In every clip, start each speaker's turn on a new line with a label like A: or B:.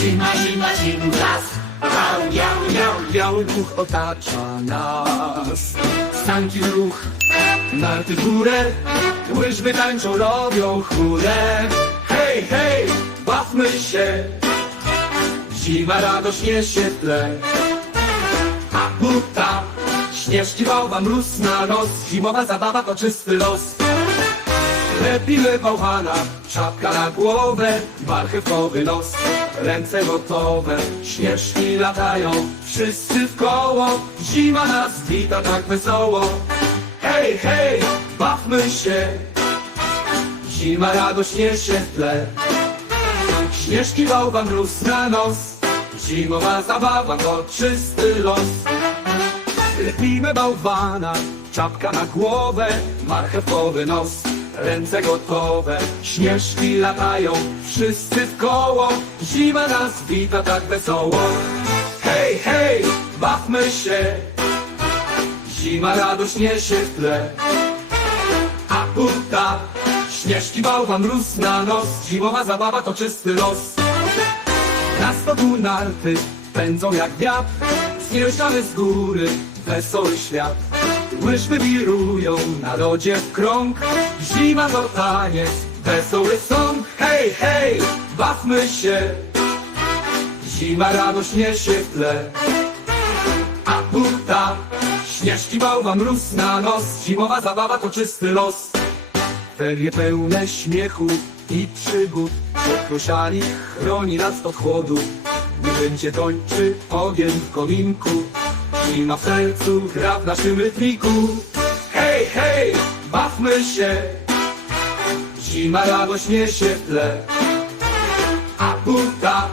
A: Zima, zima, zimglas. Miau, miau, miau.
B: Biały duch otacza nas. Sanki ruch, narty w górę. Tańczą, robią chórę Hej, hej, bawmy się. Zima radość niesie tle. A buta, śnieżki, bałwan, mróz na nos. Zimowa zabawa to czysty los Lepimy bałwana, czapka na głowę, marchewkowy nos, ręce gotowe, śnieżki latają, wszyscy w koło, zima nas wita tak wesoło. Hej, hej, bawmy się, zima radość niesie w tle. Śnieżki bałwan, mróz na nos, zimowa zabawa to czysty los. Lepimy bałwana, czapka na głowę, marchewkowy nos, ręce gotowe, śnieżki latają, wszyscy w koło, zima nas wita tak wesoło. Hej, hej, bawmy się, zima radość niesie w tle. A buta, śnieżki, bałwan, mróz na nos, zimowa zabawa to czysty los. Na stogu narty pędzą jak wiatr Zjeżdżamy z góry, wesoły świat Łyżwy wirują na lodzie w krąg. Zima to taniec, wesoły song. Hej, hej, bawmy się. Zima radość niesie w tle. A buta, śnieżki, bałwan, mróz na nos. Zimowa zabawa to czysty los. Ferie pełne śmiechu i przygód. Prosiali chroni nas od chłodu. Gdy będzie kończy ogień w kominku Zima w sercu gra w naszym rytmiku. Hej, hej, bawmy się. Zima radość niesie w tle. A buta,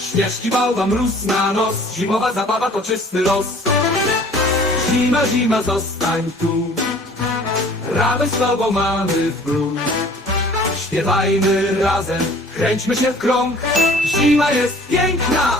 B: śnieżki, bałwan, mróz na nos. Zimowa zabawa to czysty los. Zima, zima, zostań tu. Radość z tobą mamy w brum Śpiewajmy razem, kręćmy się w krąg. Zima jest piękna,